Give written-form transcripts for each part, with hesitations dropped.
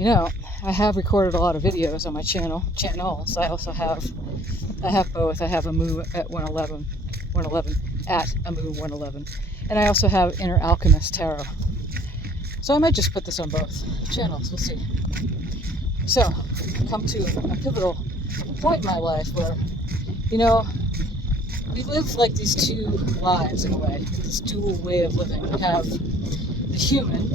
You know, I have recorded a lot of videos on my channels. I have both. I have Amu at 111 at Amu 111, and I also have Inner Alchemist Tarot. So I might just put this on both channels. We'll see. So, I come to a pivotal point in my life where, you know, we live like these two lives in a way, this dual way of living. We have the human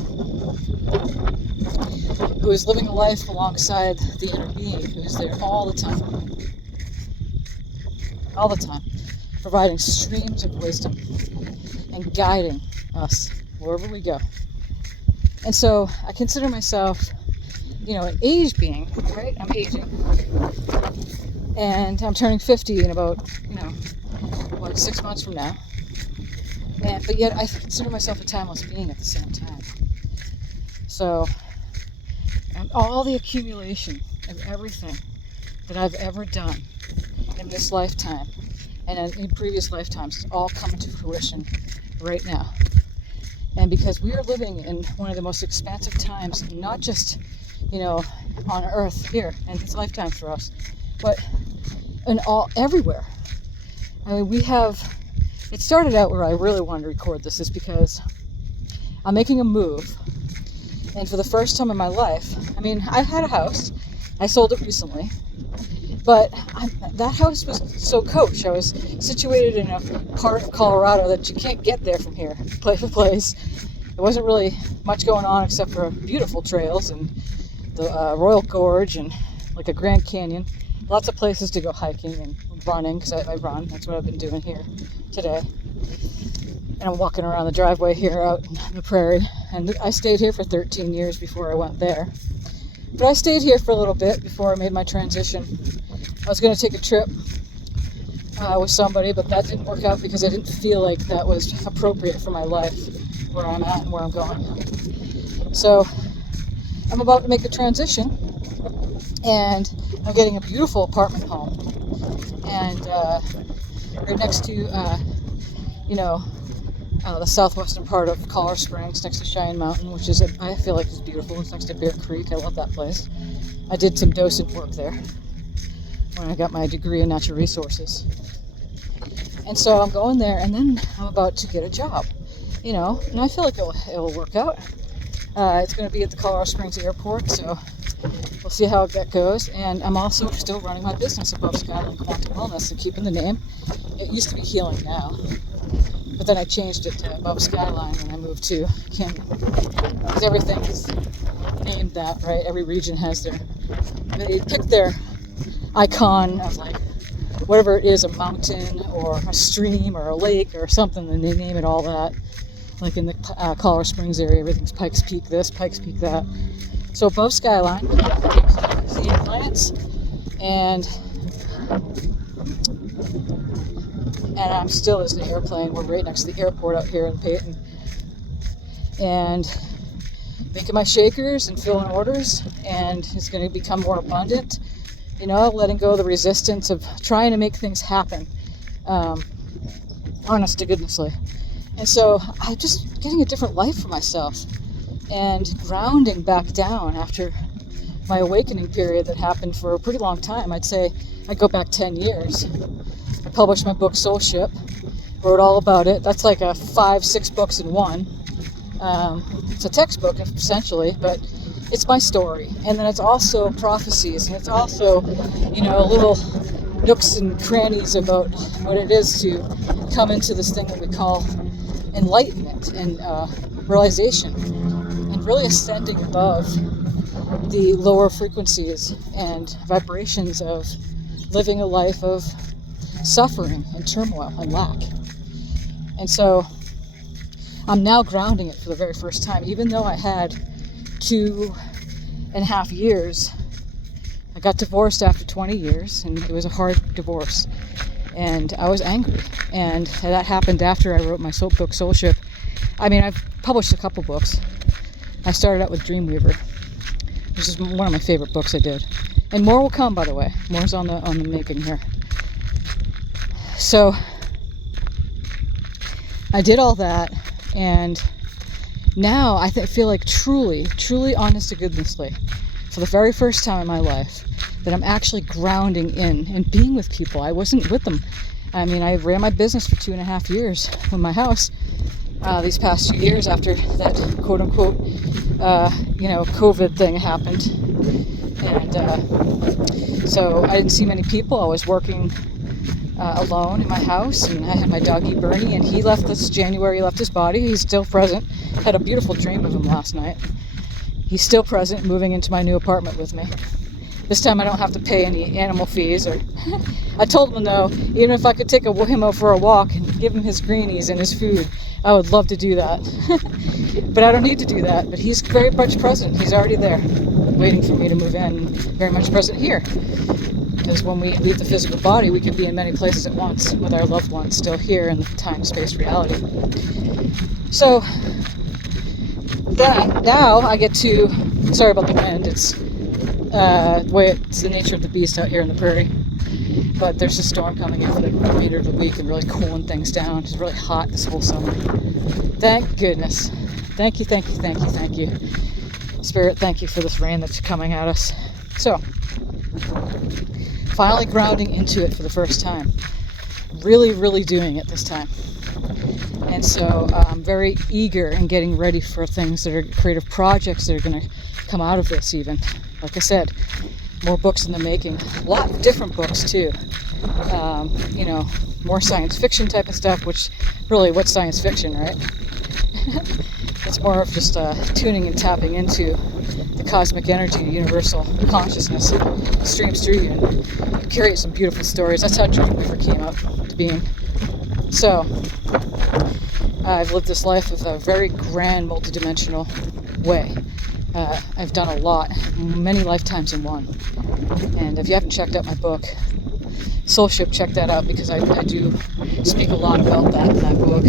who is living a life alongside the inner being who is there all the time, providing streams of wisdom and guiding us wherever we go. And so I consider myself, an age being, right? I'm aging. And I'm turning 50 in about, 6 months from now. But yet I consider myself a timeless being at the same time. So all the accumulation of everything that I've ever done in this lifetime and in previous lifetimes is all coming to fruition right now. And because we are living in one of the most expansive times, not just, on Earth here in this lifetime for us, but everywhere. I mean, it started out where I really wanted to record this is because I'm making a move. And for the first time in my life, I've had a house. I sold it recently. But that house was so kosher. I was situated in a part of Colorado that you can't get there from here, place to place. There wasn't really much going on except for beautiful trails and the Royal Gorge and like a Grand Canyon. Lots of places to go hiking and running, because I run. That's what I've been doing here today. And I'm walking around the driveway here out in the prairie. And I stayed here for 13 years before I went there. But I stayed here for a little bit before I made my transition. I was going to take a trip with somebody, but that didn't work out because I didn't feel like that was appropriate for my life, where I'm at and where I'm going. So I'm about to make the transition, and I'm getting a beautiful apartment home. And right next to, the southwestern part of Colorado Springs, next to Cheyenne Mountain, which I feel like is beautiful. It's next to Bear Creek. I love that place. I did some docent work there when I got my degree in natural resources. And so I'm going there, and then I'm about to get a job, and I feel like it'll work out. It's going to be at the Colorado Springs Airport, so we'll see how that goes. And I'm also still running my business Above Skyline Quantum Wellness and keeping the name. It used to be Healing Now, but then I changed it to Above Skyline when I moved to Canyon, because everything is named that, right? Every region has they pick their icon of like whatever it is, a mountain or a stream or a lake or something, and they name it all that. Like in the Colorado Springs area, everything's Pikes Peak this, Pikes Peak that. So Above Skyline, seeing plants, and I'm still as an airplane. We're right next to the airport out here in Peyton, and making my shakers and filling orders, and it's going to become more abundant. Letting go of the resistance of trying to make things happen, honest to goodnessly. And so I'm just getting a different life for myself and grounding back down after my awakening period that happened for a pretty long time. I'd say I'd go back 10 years. I published my book Soulship, wrote all about it. That's like a 5-6 books in one. It's a textbook essentially, but it's my story. And then it's also prophecies, and it's also, little nooks and crannies about what it is to come into this thing that we call enlightenment and realization, and really ascending above the lower frequencies and vibrations of living a life of suffering and turmoil and lack. And so I'm now grounding it for the very first time, even though I had 2.5 years. I got divorced after 20 years, and it was a hard divorce. And I was angry. And that happened after I wrote my book, Soulship. I've published a couple books. I started out with Dreamweaver, which is one of my favorite books I did. And more will come, by the way. More's on the making here. So I did all that, and now I feel like truly honest to goodnessly, for the very first time in my life, that I'm actually grounding in and being with people. I wasn't with them. I mean, I ran my business for 2.5 years from my house. These past 2 years after that quote unquote, COVID thing happened. And so I didn't see many people. I was working alone in my house, and I had my doggy Bernie, and he left this January, he left his body. He's still present. Had a beautiful dream of him last night. He's still present, moving into my new apartment with me. This time I don't have to pay any animal fees, or I told him no, even if I could take him out for a walk and give him his greenies and his food, I would love to do that. But I don't need to do that. But he's very much present. He's already there, waiting for me to move in, very much present here. Because when we leave the physical body, we can be in many places at once with our loved ones still here in the time-space reality. So then, now I get to, sorry about the wind, it's the nature of the beast out here in the prairie. But there's a storm coming in for the remainder of the week and really cooling things down. It's really hot this whole summer. Thank goodness. Thank you. Spirit, thank you for this rain that's coming at us. So, finally grounding into it for the first time. Really, really doing it this time. And so I'm very eager and getting ready for things that are creative projects that are going to come out of this even. Like I said, more books in the making. A lot of different books too. More science fiction type of stuff, which really, what's science fiction, right? It's more of just tuning and tapping into the cosmic energy, universal consciousness that streams through you and create some beautiful stories. That's how Dreamweaver came up to being. So, I've lived this life with a very grand, multidimensional way. I've done a lot, many lifetimes in one. And if you haven't checked out my book, Soulship, check that out, because I do speak a lot about that in that book.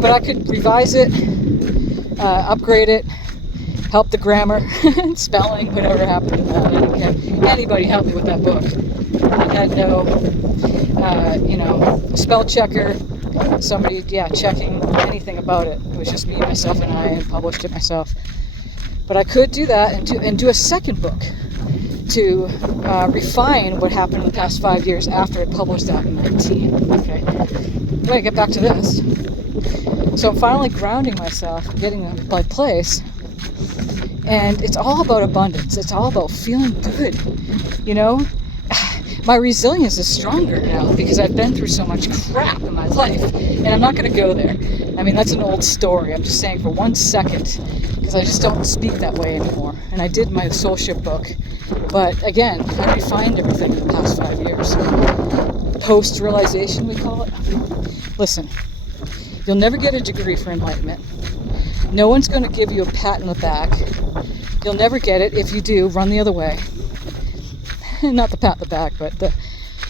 But I could revise it, upgrade it, help the grammar, spelling, whatever happened to that. I didn't have anybody help me with that book. I had no, spell checker, somebody, checking anything about it. It was just me, myself, and I, and published it myself. But I could do that and do a second book to refine what happened in the past 5 years after I published that in 19. Okay, I'm gonna get back to this. So I'm finally grounding myself, getting in my place, and it's all about abundance. It's all about feeling good, My resilience is stronger now because I've been through so much crap in my life, and I'm not going to go there. I mean, that's an old story. I'm just saying for 1 second, because I just don't speak that way anymore. And I did my Soulship book, but again, I refined everything in the past 5 years. Post-realization, we call it. Listen, you'll never get a degree for enlightenment. No one's going to give you a pat on the back. You'll never get it. If you do, run the other way. Not the pat on the back, but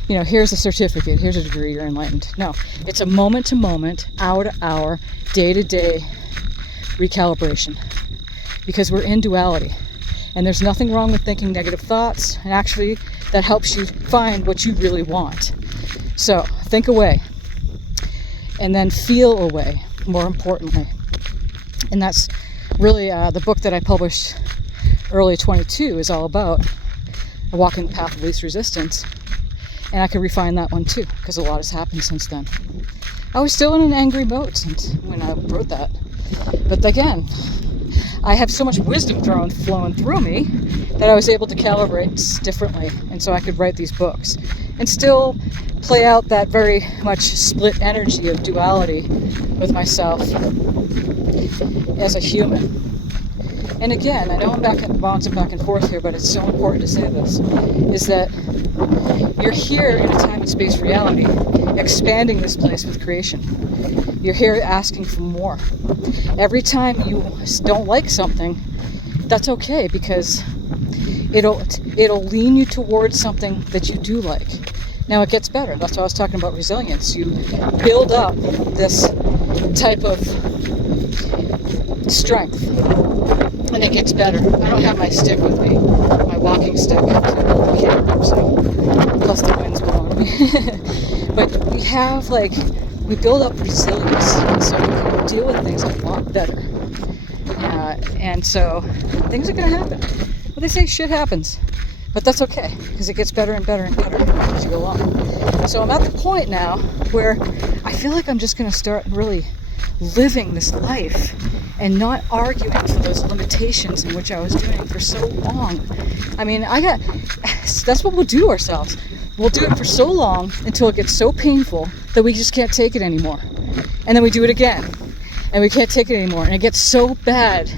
here's a certificate, here's a degree, you're enlightened. No, it's a moment to moment, hour to hour, day to day recalibration. Because we're in duality. And there's nothing wrong with thinking negative thoughts, and actually that helps you find what you really want. So, think away. And then feel away, more importantly. And that's really the book that I published early 22 is all about. Walking the path of least resistance, and I could refine that one too, because a lot has happened since then. I was still in an angry mode since when I wrote that, but again, I have so much wisdom flowing through me that I was able to calibrate differently, and so I could write these books and still play out that very much split energy of duality with myself as a human. And again, I know I'm bouncing back and forth here, but it's so important to say this, is that you're here in a time and space reality, expanding this place with creation. You're here asking for more. Every time you don't like something, that's okay, because it'll lean you towards something that you do like. Now it gets better. That's why I was talking about resilience. You build up this type of strength, and it gets better. I don't have my stick with me, my walking stick, so plus the wind's blowing. But we build up resilience, so we can deal with things a lot better. And so things are going to happen. But they say shit happens. But that's okay, because it gets better and better and better as you go along. So I'm at the point now where I feel like I'm just going to start really living this life and not arguing for those limitations in which I was doing for so long. I mean, that's what we'll do ourselves. We'll do it for so long until it gets so painful that we just can't take it anymore. And then we do it again, and we can't take it anymore. And it gets so bad,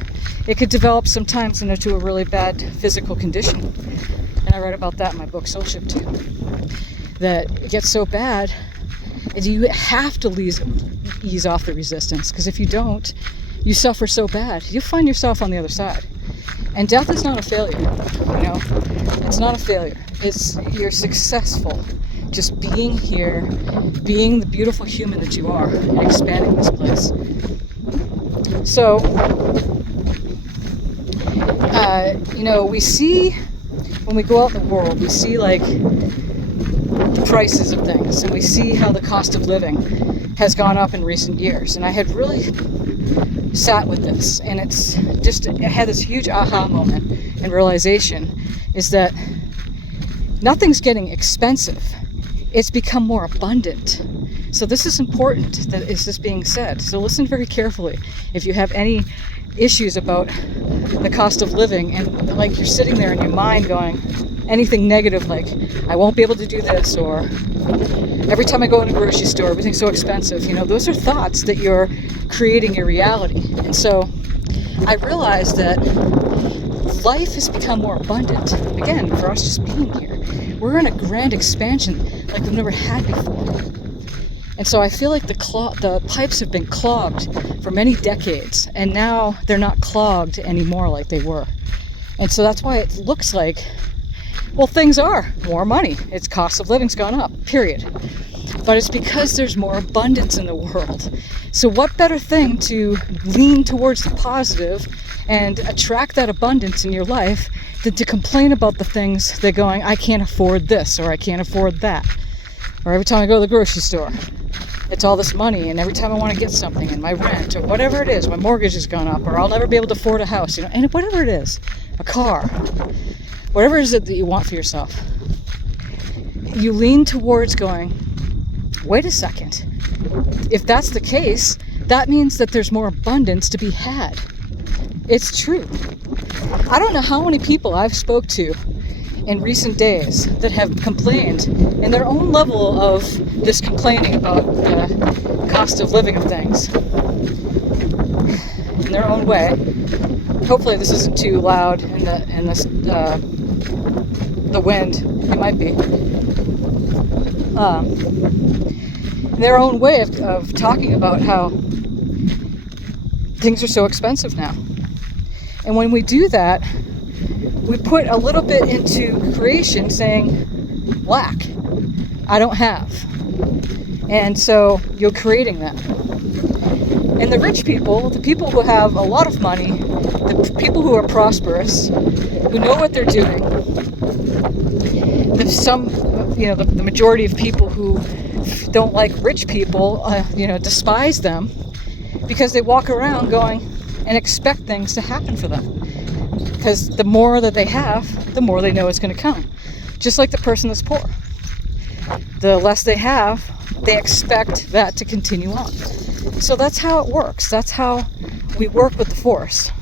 it could develop sometimes into a really bad physical condition. And I write about that in my book, Soulship, too. That it gets so bad, you have to ease off the resistance. Because if you don't, you suffer so bad. You find yourself on the other side. And death is not a failure, It's not a failure. You're successful just being here, being the beautiful human that you are, and expanding this place. So, we see, when we go out in the world, we see like the prices of things, and we see how the cost of living has gone up in recent years. And I had really sat with this, and it had this huge aha moment and realization is that nothing's getting expensive. It's become more abundant. So this is important that is this being said. So listen very carefully if you have any issues about the cost of living, and like you're sitting there in your mind going anything negative like, I won't be able to do this, or every time I go in a grocery store, everything's so expensive. Those are thoughts that you're creating your reality. And so I realized that life has become more abundant. Again, for us just being here. We're in a grand expansion like we've never had before. And so I feel like the pipes have been clogged for many decades, and now they're not clogged anymore like they were. And so that's why it looks like, well, things are more money. Its cost of living's gone up, period. But it's because there's more abundance in the world. So what better thing to lean towards the positive and attract that abundance in your life than to complain about the things that going, I can't afford this, or I can't afford that. Or every time I go to the grocery store, it's all this money, and every time I want to get something, and my rent, or whatever it is, my mortgage has gone up, or I'll never be able to afford a house, and whatever it is, a car, whatever it is that you want for yourself. You lean towards going, wait a second. If that's the case, that means that there's more abundance to be had. It's true. I don't know how many people I've spoke to in recent days that have complained in their own level of this complaining about the cost of living of things in their own way. Hopefully this isn't too loud in the wind. It might be. Their own way of talking about how things are so expensive now. And when we do that, we put a little bit into creation saying, lack, I don't have. And so you're creating that. And the rich people, the people who have a lot of money, the people who are prosperous, who know what they're doing, the majority of people who don't like rich people, despise them because they walk around going and expect things to happen for them. Because the more that they have, the more they know it's going to come. Just like the person that's poor. The less they have, they expect that to continue on. So that's how it works. That's how we work with the force.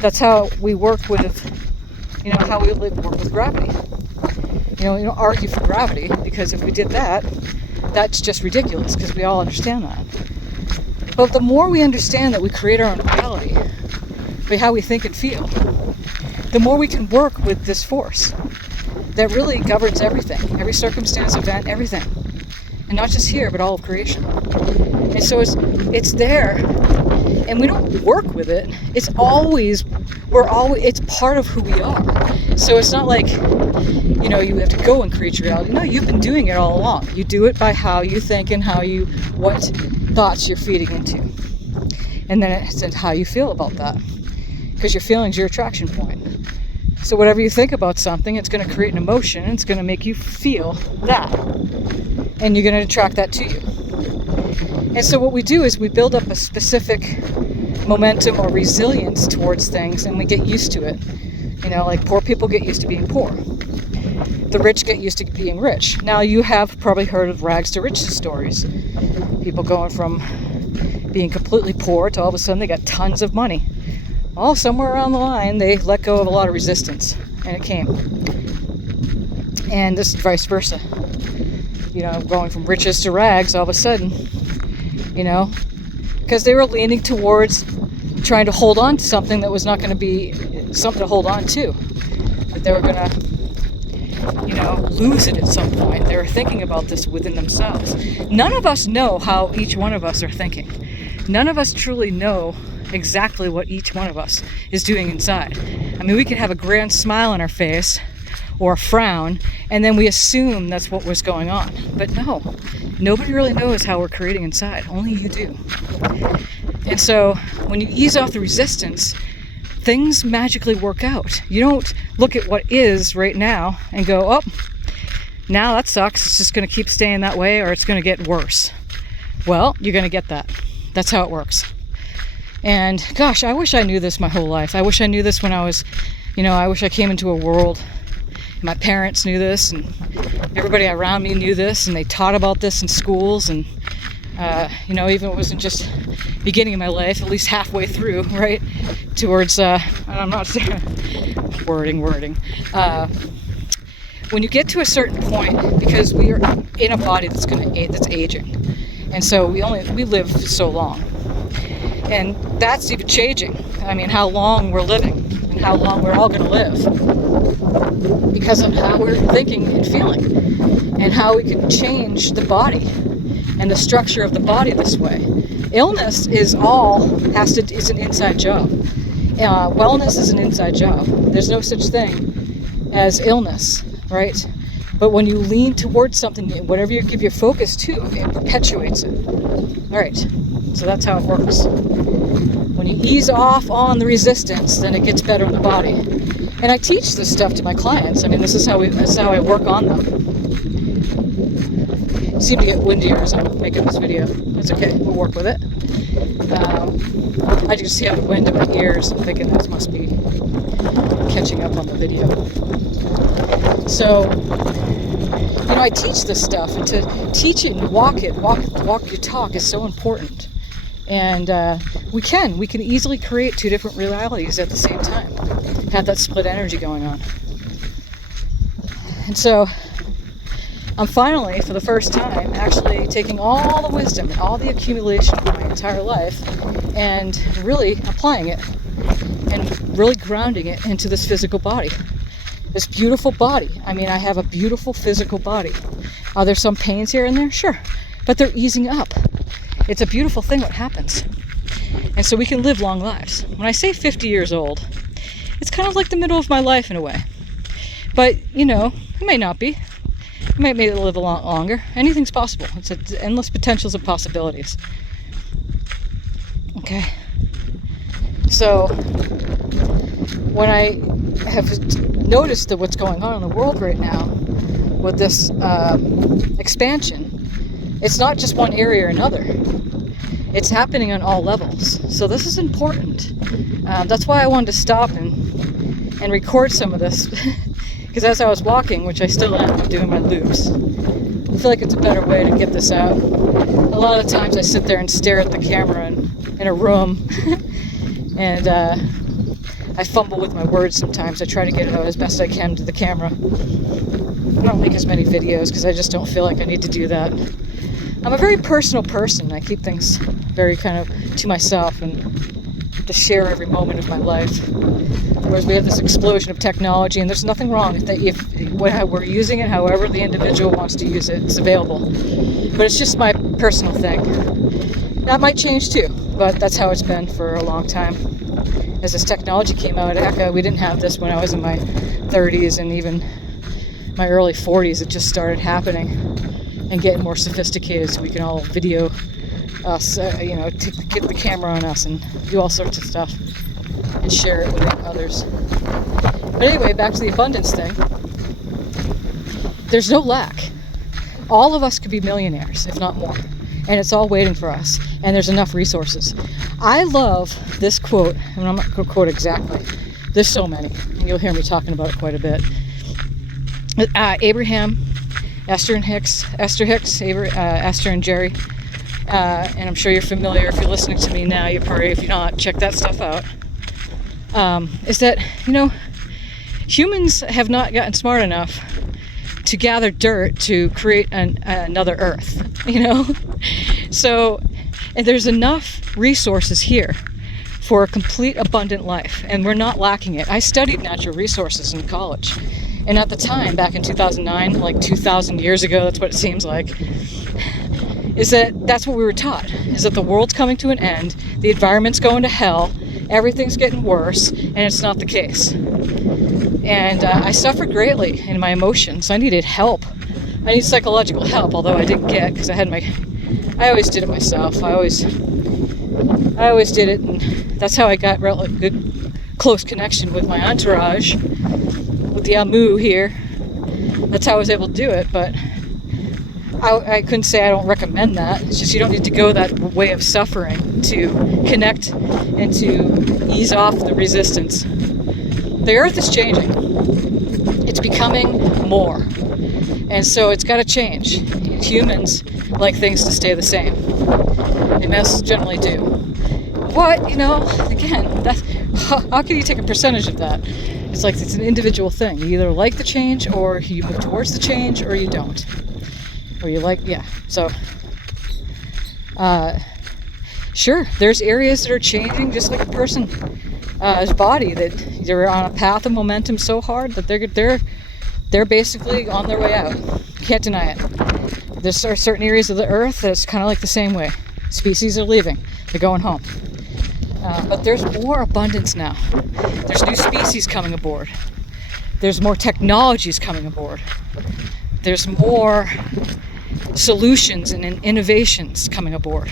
That's how we work with, how we work with gravity. You don't argue for gravity, because if we did that, that's just ridiculous, because we all understand that. But the more we understand that we create our own reality by how we think and feel, the more we can work with this force that really governs everything, every circumstance, event, everything. And not just here, but all of creation. And so it's there, and we don't work with it. It's part of who we are. So it's not like, you have to go and create your reality. No, you've been doing it all along. You do it by how you think and what thoughts you're feeding into. And then it's how you feel about that. Because your feeling's your attraction point. So whatever you think about something, it's going to create an emotion. It's going to make you feel that. And you're going to attract that to you. And so what we do is we build up a specific momentum or resilience towards things, and we get used to it. You know, like poor people get used to being poor. The rich get used to being rich. Now, you have probably heard of rags to riches stories. People going from being completely poor to all of a sudden they got tons of money. Well, somewhere around the line, they let go of a lot of resistance, and it came. And this is vice versa. You know, going from riches to rags all of a sudden, you know, because they were leaning towards trying to hold on to something that was not going to be something to hold on to. That they were going to, you know, lose it at some point. They were thinking about this within themselves. None of us know how each one of us are thinking. None of us truly know exactly what each one of us is doing inside. I mean, we could have a grand smile on our face or a frown, and then we assume that's what was going on. But no, nobody really knows how we're creating inside. Only you do. And so when you ease off the resistance, things magically work out. You don't look at what is right now and go, oh, now that sucks. It's just going to keep staying that way, or it's going to get worse. Well, you're going to get that. That's how it works. And gosh, I wish I knew this my whole life. I wish I knew this when I was, you know, I wish I came into a world. My parents knew this, and everybody around me knew this, and they taught about this in schools. And, you know, even it wasn't just beginning of my life, at least halfway through, right? Towards, I'm not saying wording. When you get to a certain point, because we are in a body that's aging, and so we live so long. And that's even changing. I mean, how long we're living and how long we're all going to live, because of how we're thinking and feeling, and how we can change the body and the structure of the body this way. Illness is an inside job. Wellness is an inside job. There's no such thing as illness, right? But when you lean towards something, whatever you give your focus to, it perpetuates it. All right, so that's how it works. When you ease off on the resistance, then it gets better in the body. And I teach this stuff to my clients. I mean, this is how I work on them. It seemed to get windier as I'm making this video. That's okay, we'll work with it. I just have the wind in my ears. I'm thinking this must be catching up on the video. So, you know, I teach this stuff, and to teach it and walk your talk is so important. And we can easily create two different realities at the same time, have that split energy going on. And so I'm finally, for the first time, actually taking all the wisdom and all the accumulation of my entire life and really applying it and really grounding it into this physical body. This beautiful body. I mean, I have a beautiful physical body. Are there some pains here and there? Sure. But they're easing up. It's a beautiful thing what happens. And so we can live long lives. When I say 50 years old, it's kind of like the middle of my life in a way. But, you know, it may not be. It might make it live a lot longer. Anything's possible. It's endless potentials of possibilities. Okay. So, when I have noticed that what's going on in the world right now with this expansion, it's not just one area or another. It's happening on all levels. So this is important. That's why I wanted to stop and record some of this. Because as I was walking, which I still am doing my loops, I feel like it's a better way to get this out. A lot of times I sit there and stare at the camera in a room. And I fumble with my words sometimes. I try to get it out as best I can to the camera. I don't make as many videos because I just don't feel like I need to do that. I'm a very personal person. I keep things very kind of to myself and to share every moment of my life. Whereas we have this explosion of technology, and there's nothing wrong if we're using it however the individual wants to use it. It's available. But it's just my personal thing. That might change too, but that's how it's been for a long time. As this technology came out, heck, we didn't have this when I was in my 30s and even my early 40s. It just started happening and getting more sophisticated, so we can all video us, get the camera on us and do all sorts of stuff and share it with others. But anyway, back to the abundance thing. There's no lack. All of us could be millionaires, if not more. And it's all waiting for us. And there's enough resources. I love this quote, and I'm not going to quote exactly, There's so many. You'll hear me talking about it quite a bit. Abraham, Esther and Esther and Jerry. And I'm sure you're familiar. If you're listening to me now, you're probably, if you're not, check that stuff out. Is that, humans have not gotten smart enough to gather dirt to create another Earth, So, and there's enough resources here for a complete abundant life, and we're not lacking it. I studied natural resources in college, and at the time, back in 2009, like 2,000 years ago, that's what it seems like, that's what we were taught, is that the world's coming to an end, the environment's going to hell, everything's getting worse, and it's not the case. And I suffered greatly in my emotions. I needed help. I needed psychological help, although I didn't get, because I always did it myself. I always did it, and that's how I got good, close connection with my entourage, with the Amu here. That's how I was able to do it, but I couldn't say I don't recommend that. It's just you don't need to go that way of suffering to connect and to ease off the resistance. The Earth is changing. It's becoming more. And so it's got to change. Humans like things to stay the same. They most generally do. But, again, how can you take a percentage of that? It's like it's an individual thing. You either like the change, or you move towards the change, or you don't. Or you like, So, sure, there's areas that are changing just like a person's body, that they're on a path of momentum so hard that they're basically on their way out. Can't deny it. There's certain areas of the Earth that's kind of like the same way. Species are leaving. They're going home. But there's more abundance now. There's new species coming aboard. There's more technologies coming aboard. There's more solutions and innovations coming aboard.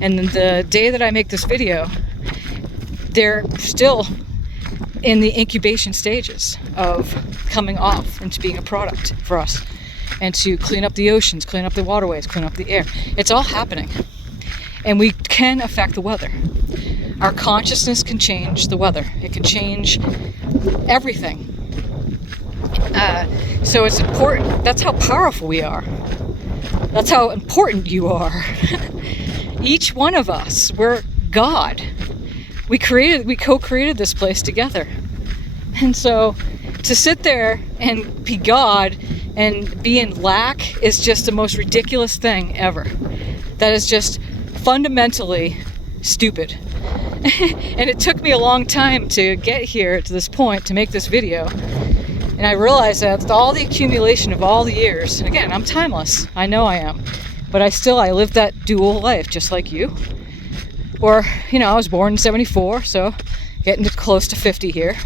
And the day that I make this video, they're still in the incubation stages of coming off into being a product for us, and to clean up the oceans, clean up the waterways, clean up the air. It's all happening. And we can affect the weather. Our consciousness can change the weather. It can change everything. So it's important. That's how powerful we are. That's how important you are. Each one of us, we're God. We co-created this place together. And so to sit there and be God and be in lack is just the most ridiculous thing ever. That is just fundamentally stupid. And it took me a long time to get here to this point, to make this video. And I realized that all the accumulation of all the years, and again, I'm timeless. I know I am. But I lived that dual life just like you. Or, I was born in 74, so getting close to 50 here.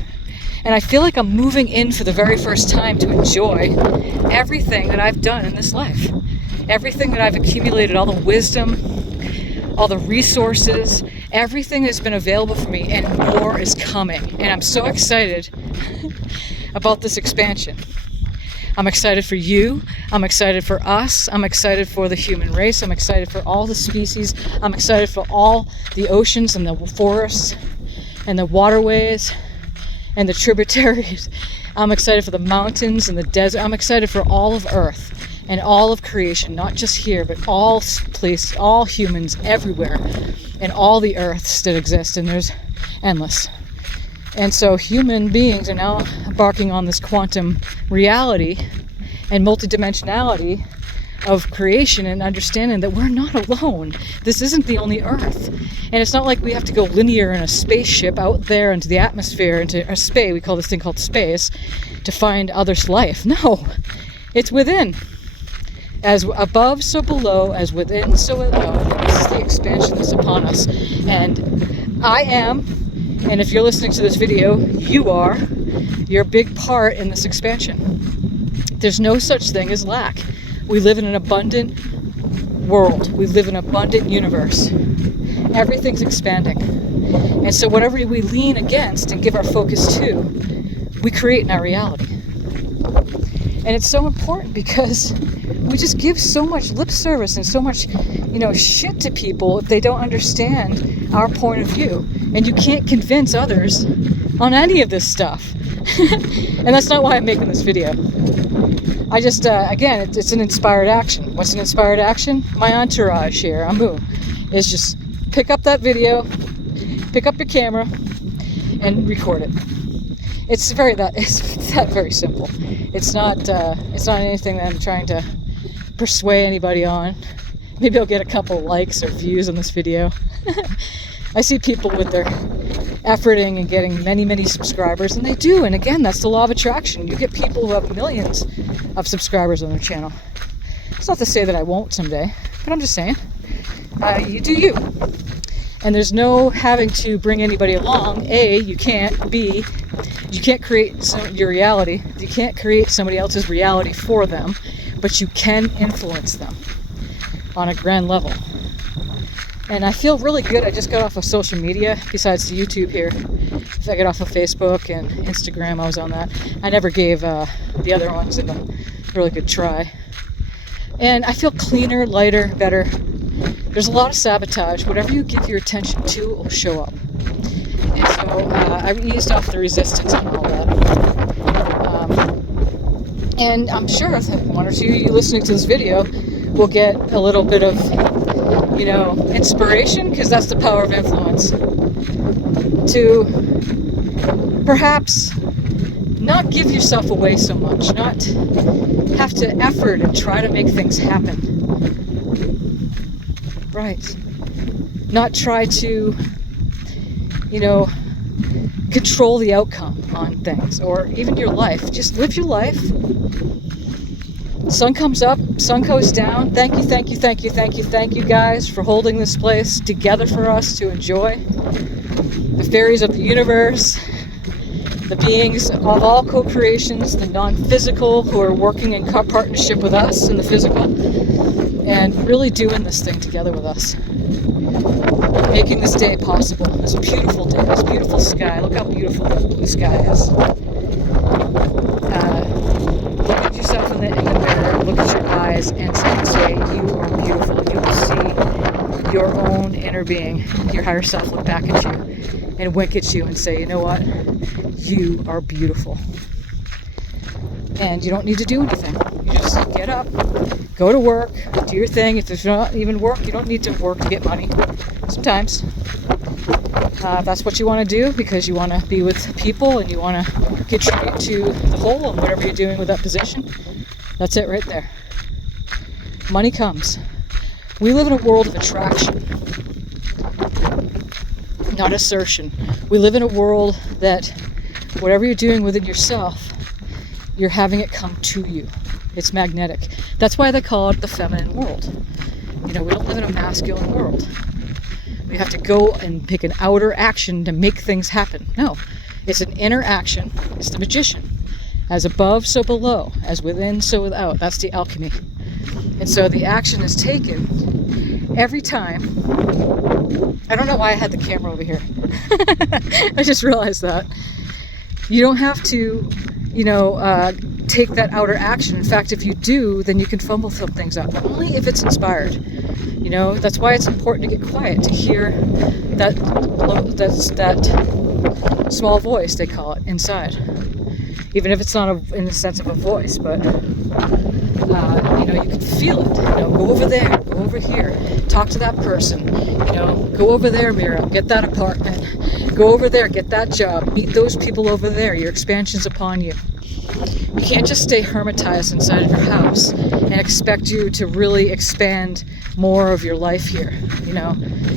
And I feel like I'm moving in for the very first time to enjoy everything that I've done in this life. Everything that I've accumulated, all the wisdom, all the resources, everything that's been available for me, and more is coming. And I'm so excited about this expansion. I'm excited for you. I'm excited for us. I'm excited for the human race. I'm excited for all the species. I'm excited for all the oceans and the forests and the waterways and the tributaries. I'm excited for the mountains and the desert. I'm excited for all of Earth and all of creation, not just here, but all places, all humans everywhere, and all the Earths that exist, and there's endless. And so human beings are now embarking on this quantum reality and multidimensionality of creation, and understanding that we're not alone. This isn't the only Earth. And it's not like we have to go linear in a spaceship out there into the atmosphere, into a space, we call this thing called space, to find other life. No, it's within. As above, so below, as within, so without. This is the expansion that's upon us. And I am, and if you're listening to this video, you're a big part in this expansion. There's no such thing as lack. We live in an abundant world. We live in an abundant universe. Everything's expanding. And so whatever we lean against and give our focus to, we create in our reality. And it's so important because we just give so much lip service and so much, shit to people if they don't understand our point of view. And you can't convince others on any of this stuff. And that's not why I'm making this video. I just, again, it's an inspired action. What's an inspired action? My entourage here, Amu, is just pick up that video, pick up your camera, and record it. It's that very simple. It's not anything that I'm trying to persuade anybody on. Maybe I'll get a couple likes or views on this video. I see people with their efforting and getting many subscribers, and they do. And again, that's the law of attraction. You get people who have millions of subscribers on their channel. It's not to say that I won't someday, but I'm just saying, you do you. And there's no having to bring anybody along. A, you can't. B, you can't create your reality. You can't create somebody else's reality for them, but you can influence them on a grand level. And I feel really good. I just got off of social media, besides the YouTube here. I got off of Facebook and Instagram. I was on that. I never gave the other ones a really good try. And I feel cleaner, lighter, better. There's a lot of sabotage. Whatever you give your attention to will show up. And so I eased off the resistance on all that. And I'm sure if one or two of you listening to this video will get a little bit of, inspiration, because that's the power of influence, to perhaps not give yourself away so much, not have to effort and try to make things happen. Right. Not try to, control the outcome on things, or even your life. Just live your life. Sun comes up, sun goes down. Thank you guys for holding this place together for us to enjoy. The fairies of the universe, the beings of all co-creations, the non-physical who are working in partnership with us in the physical, and really doing this thing together with us. Making this day possible. This beautiful day, this beautiful sky. Look how beautiful the blue sky is. Look at yourself in the mirror, look at your eyes, and say, you are beautiful. You will see your own inner being, your higher self look back at you and wink at you and say, you know what? You are beautiful. And you don't need to do anything. You just get up, go to work, do your thing. If there's not even work, you don't need to work to get money. Sometimes. If that's what you want to do because you want to be with people and you want to contribute to the whole of whatever you're doing with that position, that's it right there. Money comes. We live in a world of attraction, not assertion. We live in a world that whatever you're doing within yourself, you're having it come to you. It's magnetic. That's why they call it the feminine world. We don't live in a masculine world. We have to go and pick an outer action to make things happen. No, it's an inner action. It's the magician. As above, so below. As within, so without. That's the alchemy. And so the action is taken every time. I don't know why I had the camera over here. I just realized that. You don't have to, take that outer action. In fact, if you do, then you can fumble some things up. But only if it's inspired. That's why it's important to get quiet, to hear that small voice, they call it, inside. Even if it's not in the sense of a voice, but you can feel it. Go over there, go over here, talk to that person. Go over there, Mira, get that apartment. Go over there, get that job. Meet those people over there. Your expansion's upon you. You can't just stay hermetized inside of your house and expect you to really expand more of your life here.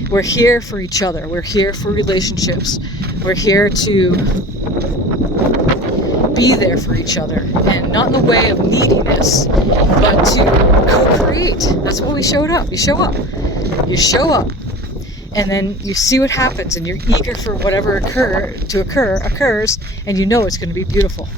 We're here for each other. We're here for relationships. We're here to be there for each other, and not in the way of neediness, but to co-create. That's why we showed up. You show up, and then you see what happens, and you're eager for whatever occurs, and you know it's going to be beautiful.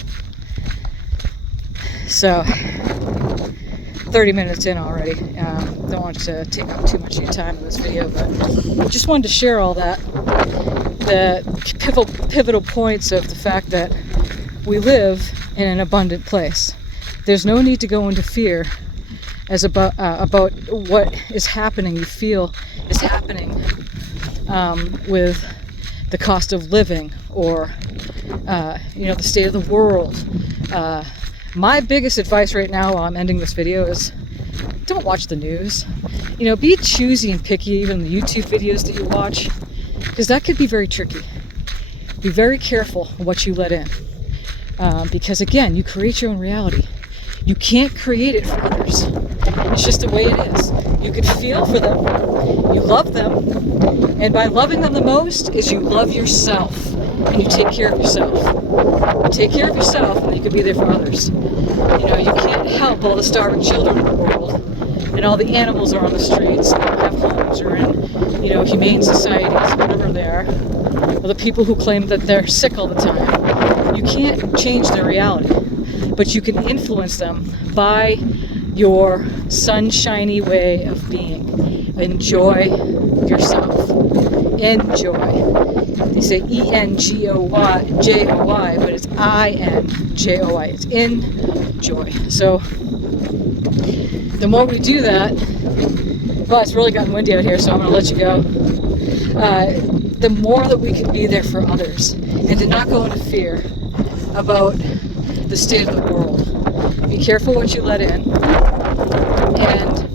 So, 30 minutes in already. Don't want to take up too much of your time in this video, but just wanted to share all that. The pivotal points of the fact that we live in an abundant place. There's no need to go into fear about what is happening, you feel is happening with the cost of living, or the state of the world. My biggest advice right now while I'm ending this video is don't watch the news. Be choosy and picky, even the YouTube videos that you watch, because that could be very tricky. Be very careful what you let in, because again, you create your own reality. You can't create it for others. It's just the way it is. You could feel for them, you love them, and by loving them the most is you love yourself, and you take care of yourself. You take care of yourself, and then you can be there for others. You can't help all the starving children in the world, and all the animals are on the streets, that don't have homes, or in, humane societies, whatever they are, or the people who claim that they're sick all the time. You can't change their reality, but you can influence them by your sunshiny way of being. Enjoy yourself. Enjoy. They say E-N-G-O-Y, but it's I-N-J-O-Y. It's enjoy. So the more we do that, well, it's really gotten windy out here, so I'm going to let you go. The more that we can be there for others, and to not go into fear about the state of the world. Be careful what you let in, and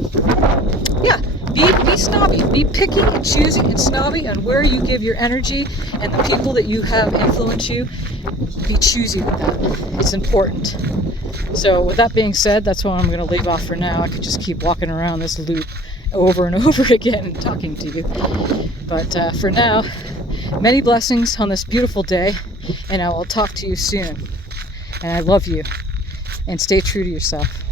be snobby. Be picky and choosy and snobby on where you give your energy, and the people that you have influence you. Be choosy with that. It's important. So with that being said, that's what I'm going to leave off for now. I could just keep walking around this loop over and over again and talking to you. But for now, many blessings on this beautiful day, and I will talk to you soon. And I love you. And stay true to yourself.